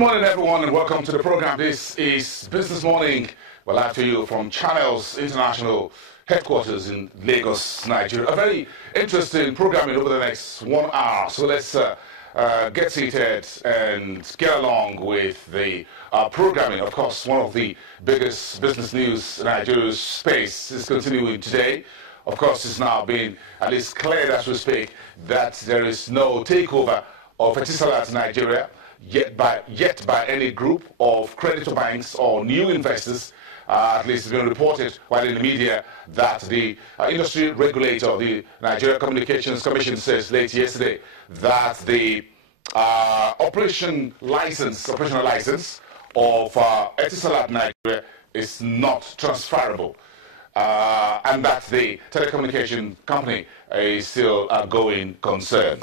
Good morning, everyone, and welcome to the program. This is Business Morning. We're live to you from Channel's International Headquarters in Lagos, Nigeria. A very interesting programming over the next 1 hour. So let's get seated and get along with the programming. Of course, one of the biggest business news in Nigeria's space is continuing today. Of course, it's now been at least cleared as we speak that there is no takeover of Etisalat, Nigeria, yet by any group of creditor banks or new investors. At least it's been reported while in the media that the industry regulator, the Nigeria Communications Commission, says late yesterday that the operational license of Etisalat Nigeria is not transferable, and that the telecommunication company is still a going concern.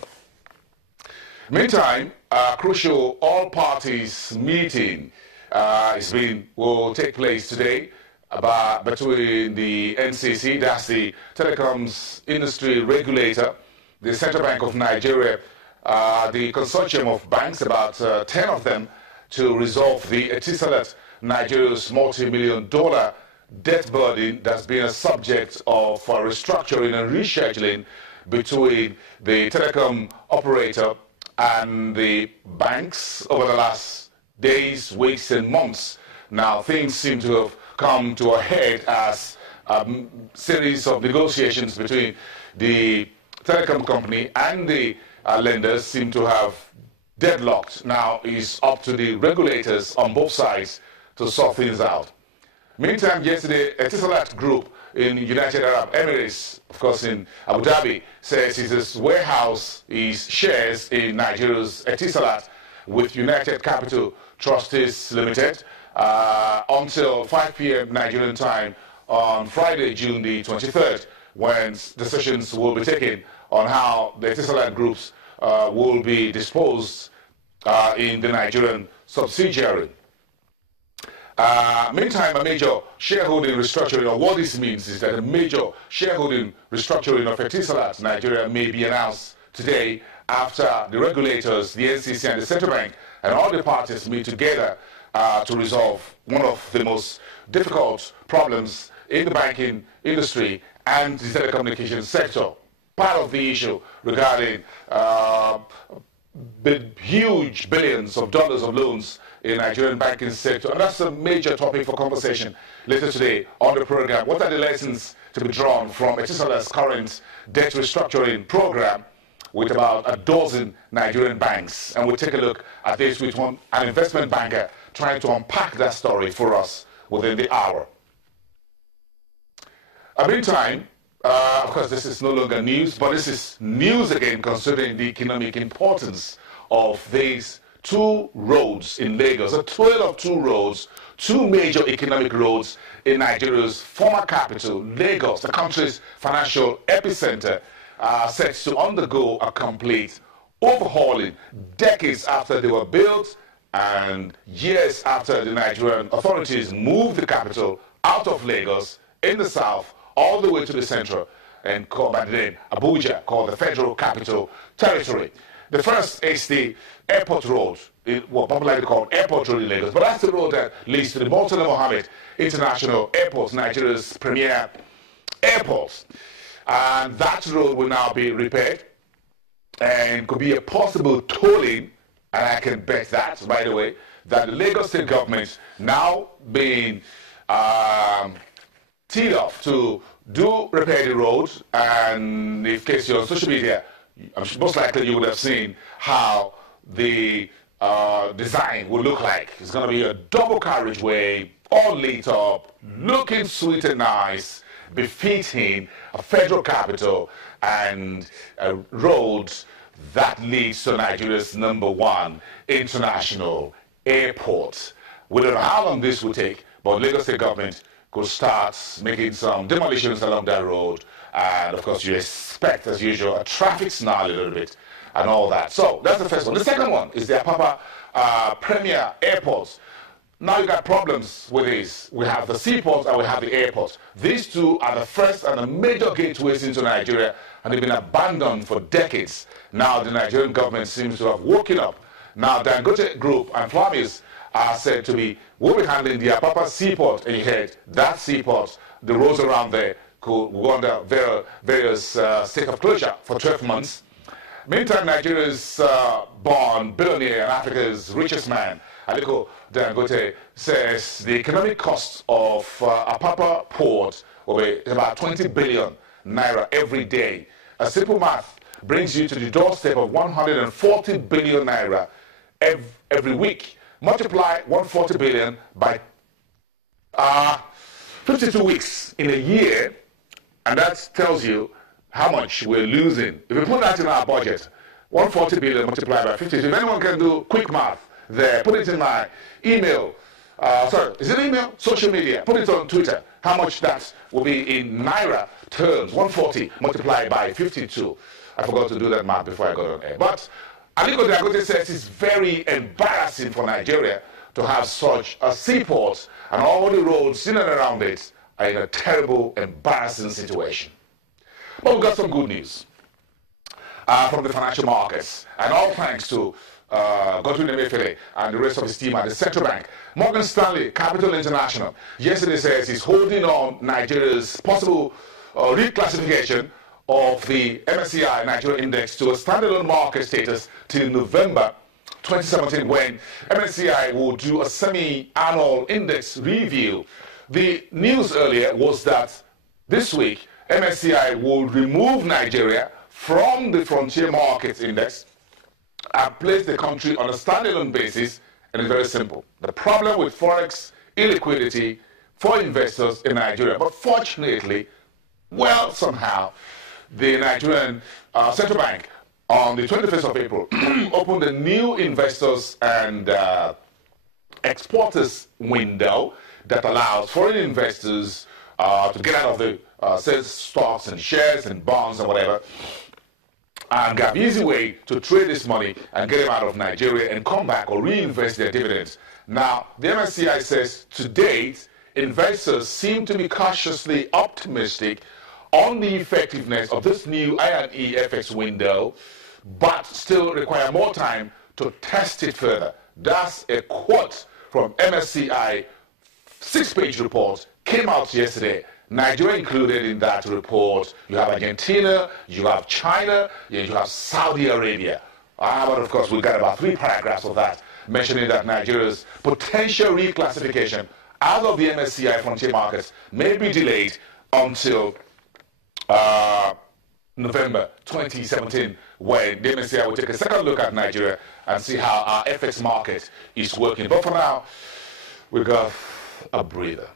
Meantime, a crucial all-parties meeting will take place today between the NCC, that's the telecoms industry regulator, the Central Bank of Nigeria, the consortium of banks, about 10 of them, to resolve the Etisalat Nigeria's multi-million-dollar debt burden that's been a subject of restructuring and rescheduling between the telecom operator and the banks over the last days, weeks, and months. Now, things seem to have come to a head as a series of negotiations between the telecom company and the lenders seem to have deadlocked. Now, it's up to the regulators on both sides to sort things out. Meantime, yesterday, Etisalat Group in United Arab Emirates, of course in Abu Dhabi, says its warehouse is shares in Nigeria's Etisalat with United Capital Trustees Limited until 5 p.m. Nigerian time on Friday, June the 23rd, when decisions will be taken on how the Etisalat groups will be disposed in the Nigerian subsidiary. Meantime, a major shareholding restructuring, or what this means is that a major shareholding restructuring of Etisalat Nigeria may be announced today after the regulators, the NCC and the Central Bank, and all the parties meet together to resolve one of the most difficult problems in the banking industry and the telecommunications sector. Part of the issue regarding huge billions of dollars of loans in the Nigerian banking sector, and that's a major topic for conversation later today on the program. What are the lessons to be drawn from Etisalat's current debt restructuring program with about a dozen Nigerian banks? And we'll take a look at this with an investment banker trying to unpack that story for us within the hour. Meantime, of course, this is no longer news, but this is news again considering the economic importance of these two roads in Lagos, a trail of two roads, two major economic roads in Nigeria's former capital, Lagos, the country's financial epicenter, set to undergo a complete overhauling decades after they were built and years after the Nigerian authorities moved the capital out of Lagos in the south all the way to the central and called by the name Abuja, called the Federal Capital Territory. The first is the Airport Road, what popularly called Airport Road in Lagos, but that's the road that leads to the Murtala Mohammed International Airport, Nigeria's premier airport. And that road will now be repaired and could be a possible tolling, and I can bet that, by the way, that the Lagos state government now being teed off to repair the road. And in case you're on social media, most likely you would have seen how the design will look like. It's going to be a double carriageway, all lit up, looking sweet and nice, befitting a federal capital and a road that leads to Nigeria's #1 international airport. We don't know how long this will take, but Lagos state government could start making some demolitions along that road. And of course, you expect, as usual, a traffic snarl a little bit and all that. So that's the first one. The second one is the Apapa Premier Airports. Now you got problems with these. We have the seaports and we have the airports. These two are the first and the major gateways into Nigeria, and they've been abandoned for decades. Now the Nigerian government seems to have woken up Now, Dangote Group and Flamis are said to will be handling the Apapa seaport ahead. That seaport, the roads around there could go under various state of closure for 12 months. Meantime, Nigeria's born billionaire and Africa's richest man, Aliko Dangote, says the economic cost of Apapa port will be about 20 billion naira every day. A simple math brings you to the doorstep of 140 billion naira every week. Multiply 140 billion by 52 weeks in a year, and that tells you how much we're losing. If we put that in our budget, 140 billion multiplied by 52. If anyone can do quick math there, put it in my email. Sorry, is it email? Social media. Put it on Twitter. How much that will be in naira terms. 140 multiplied by 52. I forgot to do that math before I got on air. But Aliko Dangote says it's very embarrassing for Nigeria to have such a seaport, and all the roads in and around it are in a terrible, embarrassing situation. But we've got some good news from the financial markets, and all thanks to Godwin Emefiele and the rest of his team at the central bank. Morgan Stanley Capital International yesterday says he's holding on Nigeria's possible reclassification of the MSCI Nigeria Index to a standalone market status till November 2017, when MSCI will do a semi-annual index review. The news earlier was that this week MSCI will remove Nigeria from the Frontier Markets Index and place the country on a standalone basis, and it's very simple. The problem with forex illiquidity for investors in Nigeria, but fortunately, well, somehow, the Nigerian Central Bank on the 25th of April opened a new investors and exporters window that allows foreign investors to get out of the sales stocks and shares and bonds and whatever, and have an easy way to trade this money and get them out of Nigeria and come back or reinvest their dividends. Now, the MSCI says to date, investors seem to be cautiously optimistic on the effectiveness of this new I&E FX window, but still require more time to test it further. That's a quote from MSCI 6-page report, came out yesterday. Nigeria included in that report. You have Argentina, you have China, you have Saudi Arabia. But of course, we've got about 3 paragraphs of that mentioning that Nigeria's potential reclassification out of the MSCI frontier markets may be delayed until November 2017, when the MSCI will take a second look at Nigeria and see how our FX market is working. But for now, we've got a breather.